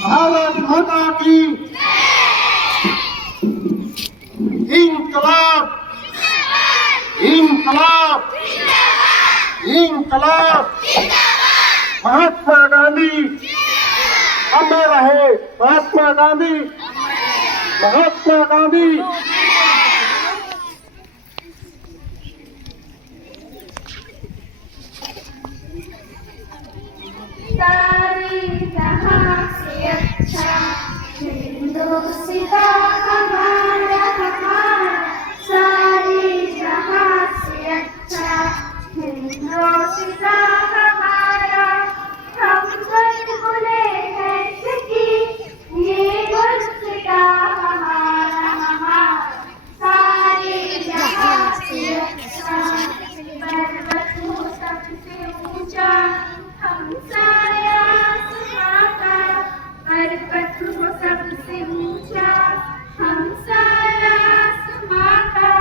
भारत माता की इंकलाब इंकलाब इंकलाब। महात्मा गांधी अमर रहे। महात्मा गांधी महात्मा गांधी। सारे जहां से अच्छा हिंदुस्तान हमारा हमारा, सारे जहां से अच्छा हिंदुस्तान हमारा। हम बुलबुले हैं इसकी ये गुलसितां हमारा हमारा, सारे जहां से अच्छा। पर्वत हो सबसे ऊंचा हमसाया आसमां का, पर्वत हो सबसे ऊंचा हमसाया आसमां का।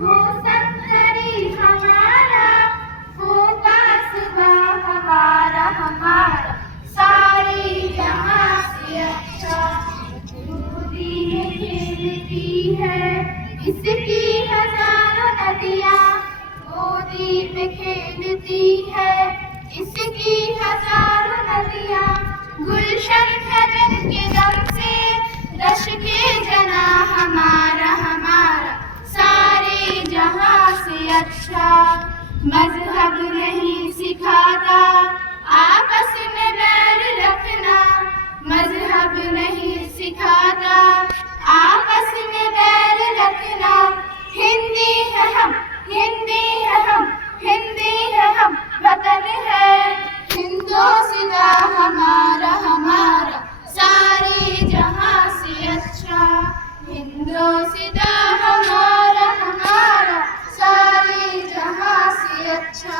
वो सत्तरी हमारा, वो कासबा हमारा हमारा, सारे जहां से अच्छा। गोदी में खेलती है इसकी हजारों नदियां, गोदी में खेलती है इसकी हजारों नदियां। गुलशन खजन के दम से रश के जना हमारा हमारा, सारे जहां से अच्छा। मजहब नहीं सिखाता आपस में बैर रखना, मजहब नहीं सिखाता आपस में बैर रखना। हिंदी है हम, हिंदी है हम, हिंदी है हम, वतन है हिंदुस्तान हमारा हमारा, सारे जहां से अच्छा। हिंदुस्तान हमारा हमारा, सारे जहां से अच्छा।